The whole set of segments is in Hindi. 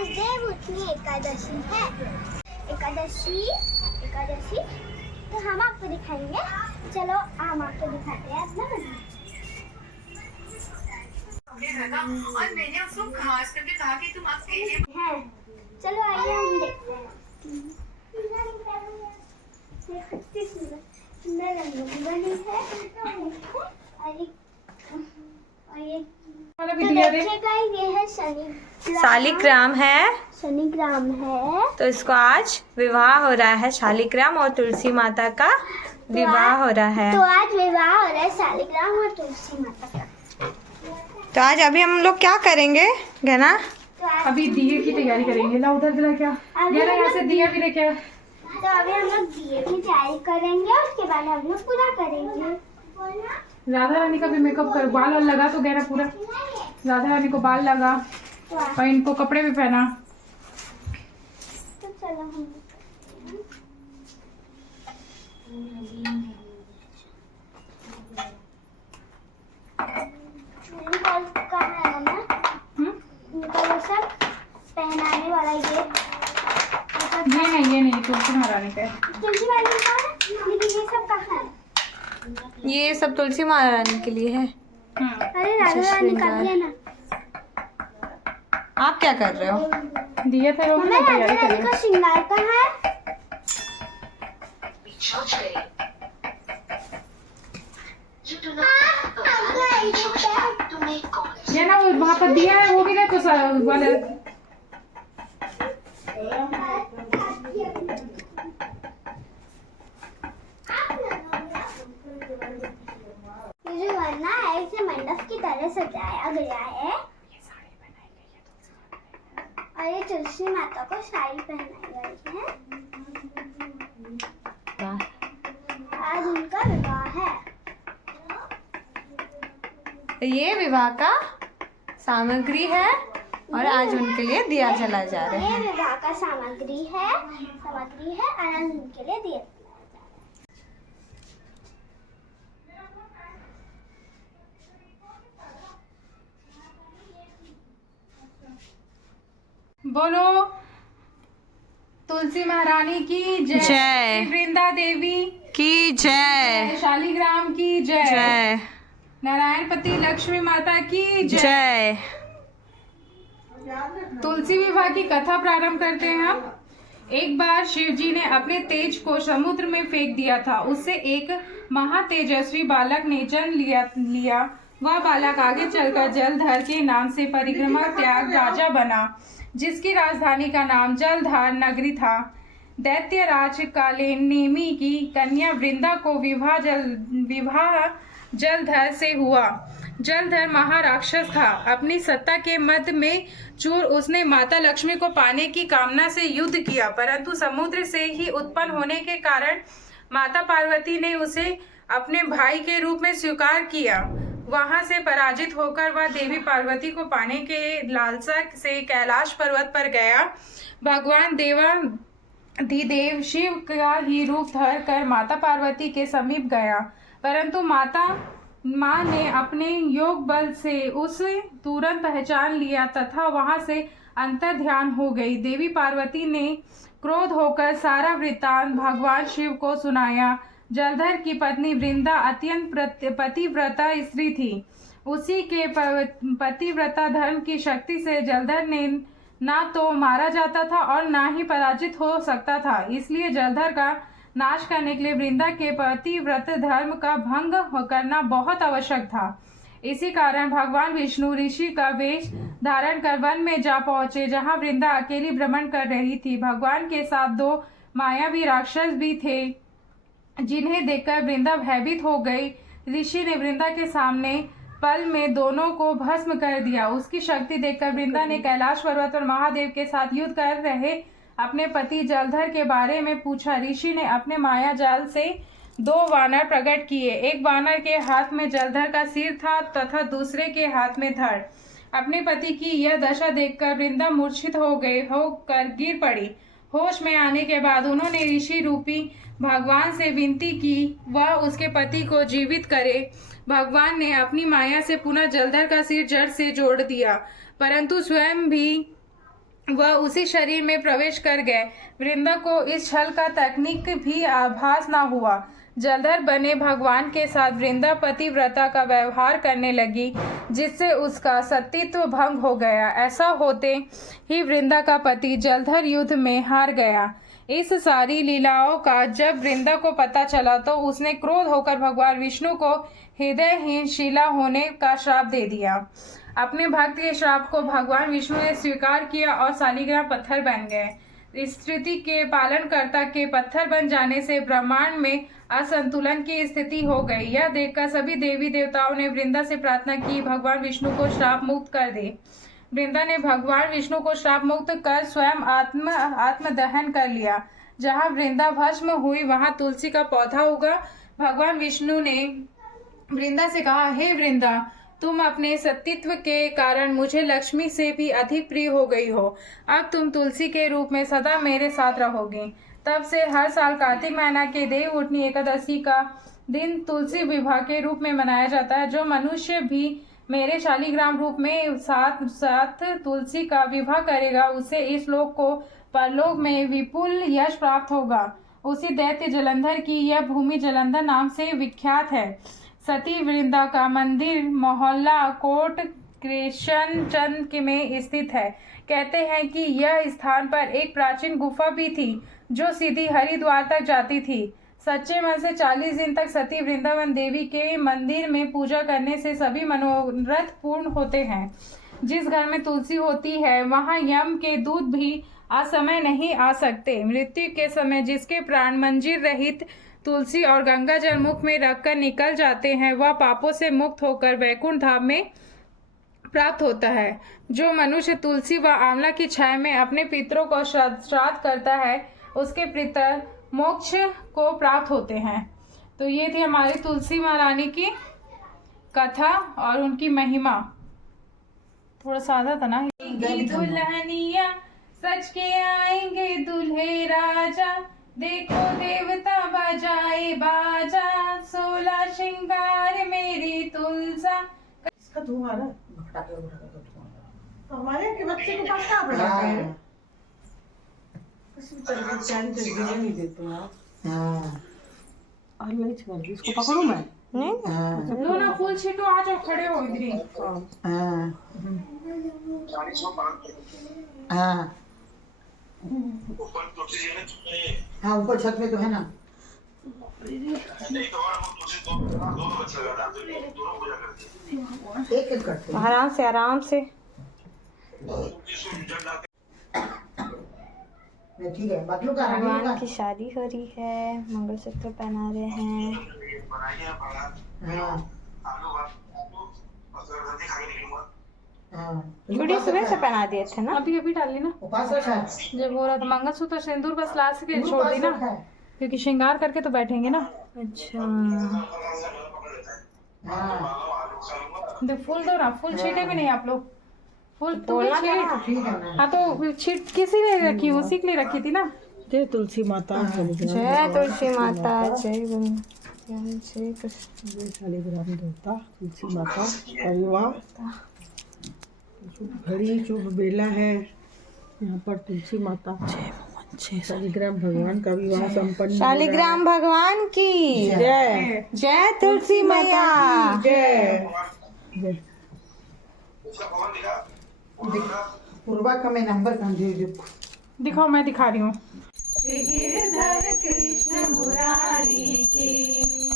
आज देवउठनी एकादशी है। एकादशी तो हम आपको दिखाएंगे। चलो हम आपको दिखाते हैं अपना बना। और मैंने उसको खास करके कहा कि तुम आपके लिए है। चलो आइए हम देखते हैं। कितनी सुंदर रंगोली बनी है। तो देखिएगा ये है शालिग्राम है, शनिग्राम है। तो इसको आज विवाह हो रहा है। शालिग्राम और तुलसी माता का विवाह हो रहा है। तो आज विवाह हो रहा है शालिग्राम और तुलसी माता का। तो आज अभी हम लोग क्या करेंगे गना? तो अभी दिए की तैयारी करेंगे। ला उधर दिला क्या मेरा यहाँ से दिया भी लेके। तो अभी हम लोग दिए की तैयारी करेंगे और उसके बाद हम लोग पूरा करेंगे। राधा रानी का भी मेकअप कर, बाल वाल लगा तो गहरा पूरा। राधा रानी को बाल लगा और इनको कपड़े भी पहना। तो चलो हम चूड़ी कौन का है मम्मा? इनका वो सब पहनाने वाला ये नहीं तुलसी महारानी का है। तुलसी वाली का है, लेकिन ये सब कहाँ है? ये सब तुलसी महारानी के लिए है। अरे राधा रानी का भी है ना। आप क्या कर रहे हो? दिए थे मम्मा राधा रानी का श्रृंगार कहाँ है? ये ना वो वहाँ पर दिया है, वो भी ना तो वाले ये जो वरना है इसे मंडप की तरह सजाया गया है और ये तुलसी माता को साड़ी पहनाई गई है। आज उनका विवाह है। ये विवाह का सामग्री है और आज उनके लिए दिया जला जा रहा ये है। विवाह का सामग्री है और आज उनके लिए दिया। बोलो तुलसी महारानी की जय, जय। वृंदा देवी की जय, शालिग्राम की जय, जय नारायणपति लक्ष्मी माता की जय। जय। तुलसी विवाह की कथा प्रारंभ करते हैं हम। एक बार शिव जी ने अपने तेज को समुद्र में फेंक दिया था। उससे एक महातेजस्वी बालक ने जन्म लिया। वह बालक आगे चलकर जलधर के नाम से परिक्रमा त्याग राजा बना, जिसकी राजधानी का नाम जलधार नगरी था। दैत्यराज कालीन नेमी की कन्या वृंदा को विवाह जलधर से हुआ। जलधर महाराक्षस था। अपनी सत्ता के मद में चूर उसने माता लक्ष्मी को पाने की कामना से युद्ध किया, परंतु समुद्र से ही उत्पन्न होने के कारण माता पार्वती ने उसे अपने भाई के रूप में स्वीकार किया। वहां से पराजित होकर वह देवी पार्वती को पाने के लालसा से कैलाश पर्वत पर गया। भगवान देवाधिदेव शिव का ही रूप धर कर माता पार्वती के समीप गया, परंतु माँ ने अपने योग बल से उसे तुरंत पहचान लिया तथा वहां से अंतर ध्यान हो गई। देवी पार्वती ने क्रोध होकर सारा वृत्तांत भगवान शिव को सुनाया। जलधर की पत्नी वृंदा अत्यंत पतिव्रता स्त्री थी। उसी के पतिव्रता धर्म की शक्ति से जलधर ने ना तो मारा जाता था और ना ही पराजित हो सकता था। इसलिए जलधर का नाश करने के लिए वृंदा के पतिव्रत धर्म का भंग करना बहुत आवश्यक था। इसी कारण भगवान विष्णु ऋषि का वेश धारण कर वन में जा पहुंचे, जहां वृंदा अकेली भ्रमण कर रही थी। भगवान के साथ दो मायावी राक्षस भी थे, जिन्हें देखकर वृंदा भयभीत हो गई। ऋषि ने वृंदा के सामने पल में दोनों को भस्म कर दिया। उसकी शक्ति देखकर वृंदा ने कैलाश पर्वत और महादेव के साथ युद्ध कर रहे अपने पति जलधर के बारे में पूछा। ऋषि ने अपने माया जाल से दो वानर प्रकट किए। एक वानर के हाथ में जलधर का सिर था तथा दूसरे के हाथ में धड़। अपने पति की यह दशा देखकर वृंदा मूर्छित होकर गिर पड़ी। होश में आने के बाद उन्होंने ऋषि रूपी भगवान से विनती की वह उसके पति को जीवित करे। भगवान ने अपनी माया से पुनः जलधर का सिर जड़ से जोड़ दिया, परंतु स्वयं भी वह उसी शरीर में प्रवेश कर गए। वृंदा को इस छल का तकनीक भी आभास न हुआ। जलधर बने भगवान के साथ वृंदा पतिव्रता का व्यवहार करने लगी, जिससे उसका सतीत्व भंग हो गया। ऐसा होते ही वृंदा का पति जलधर युद्ध में हार गया। इस सारी लीलाओं का जब वृंदा को पता चला तो उसने क्रोध होकर भगवान विष्णु को हृदयहीन शिला होने का श्राप दे दिया। अपने भक्त के श्राप को भगवान विष्णु ने स्वीकार किया और शालिग्राम पत्थर बन गए। स्थिति के पालनकर्ता के पत्थर बन जाने से ब्रह्मांड में असंतुलन की स्थिति हो गई। यह देखकर सभी देवी देवताओं ने वृंदा से प्रार्थना की, भगवान विष्णु को श्राप मुक्त कर दे। वृंदा ने भगवान विष्णु को श्राप मुक्त कर स्वयं आत्मदहन कर लिया। जहाँ वृंदा भस्म हुई वहाँ तुलसी का पौधा उगा। भगवान विष्णु ने वृंदा से कहा, हे वृंदा, तुम अपने सतीत्व के कारण मुझे लक्ष्मी से भी अधिक प्रिय हो गई हो। अब तुम तुलसी के रूप में सदा मेरे साथ रहोगी। तब से हर साल कार्तिक महीना के देव उठनी एकादशी का दिन तुलसी विवाह के रूप में मनाया जाता है। जो मनुष्य भी मेरे शालिग्राम रूप में साथ साथ तुलसी का विवाह करेगा, उसे इस लोक को परलोक में विपुल यश प्राप्त होगा। उसी दैत्य जलंधर की यह भूमि जलंधर नाम से विख्यात है। सती वृंदा का मंदिर मोहल्ला कोट कृष्ण चंद में स्थित है। कहते हैं कि यह स्थान पर एक प्राचीन गुफा भी थी जो सीधी हरिद्वार तक जाती थी। सच्चे मन से 40 दिन तक सती वृंदावन देवी के मंदिर में पूजा करने से सभी मनोरथ पूर्ण होते हैं। जिस घर में तुलसी होती है वहां यम के दूत भी असमय नहीं आ सकते। मृत्यु के समय जिसके प्राण मंजीर रहित तुलसी और गंगा जल मुख में रखकर निकल जाते हैं, वह पापों से मुक्त होकर वैकुंठ धाम में प्राप्त होता है। जो मनुष्य तुलसी व आंवला की छाया में अपने पितरों को श्राद्ध करता है, उसके पितर मोक्ष को प्राप्त होते हैं। तो ये थी हमारी तुलसी महारानी की कथा और उनकी महिमा। थोड़ा सादा था ना। दुल्हनिया सच के आएंगे दूल्हे राजा, देखो देवता बजाए बाजा, 16 श्रृंगार मेरी तुलसा। इसका धुआं ना भटका हमारे के बच्चे को पक्का भटका है। किसी तरह की चांद जल्दी नहीं देते आप। हाँ और नहीं छोड़ इसको पकड़ूं मैं नहीं। लो ना फूल छीटो, आ जाओ खड़े हो इधर ही। हाँ हाँ हाँ ऊपर छत पे तो है ना। एक एक करते हैं। आराम से ठीक है। बदलू का भगवान की शादी हो रही है, मंगलसूत्र पहना रहे हैं। चूड़ी सुबह से पहना दिए थे ना, अभी अभी डाली ना। जब हो रहा था मंगलसूत्र सिंदूर बस लास्ट के छोड़ दी ना, क्योंकि श्रृंगार करके तो बैठेंगे ना। अच्छा फूल दो ना, फूल छीटे भी नहीं आप लोग। फूल तो ठीक है। हाँ तो छीट किसी ने रखी, उसी के लिए रखी थी ना। जय तुलसी माता, जय तुलसी माता, जय कृष्ण, जय शालिग्राम देवता, तुलसी माता परिवार। घड़ी शुभ बेला है यहाँ पर। तुलसी माता शालिग्राम भगवान का विवाह संपन्न। शालिग्राम भगवान की जय। जय तुलसी मैया जय। जय। पूर्वा का मैं नंबर कहाँ दिखाओ, मैं दिखा रही हूँ। गिरधर कृष्ण मुरारी की,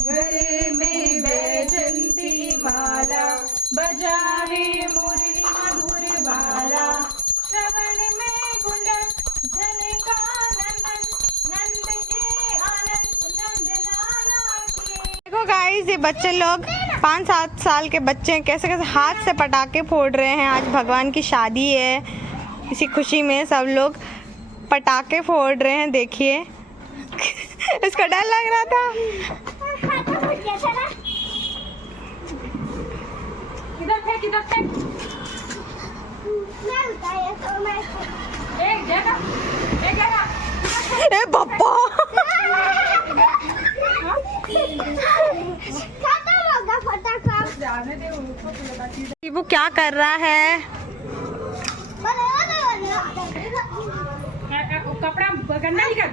गले में बैजंती माला, बजावे मुरली मधुर बाला, श्रवण में गुंजन झनका नंदन, नंद के आनंद नंद लाला के। देखो गाइस, ये बच्चे लोग 5-7 साल के बच्चे कैसे कैसे हाथ से पटाखे फोड़ रहे हैं। आज भगवान की शादी है, इसी खुशी में सब लोग पटाखे फोड़ रहे हैं। देखिए इसको डर लग रहा था। किधर फेंक, किधर फेंक। एक जगह ए बाबा जाने दे उनको। वो क्या कर रहा है? कपड़ा गंदा निकल।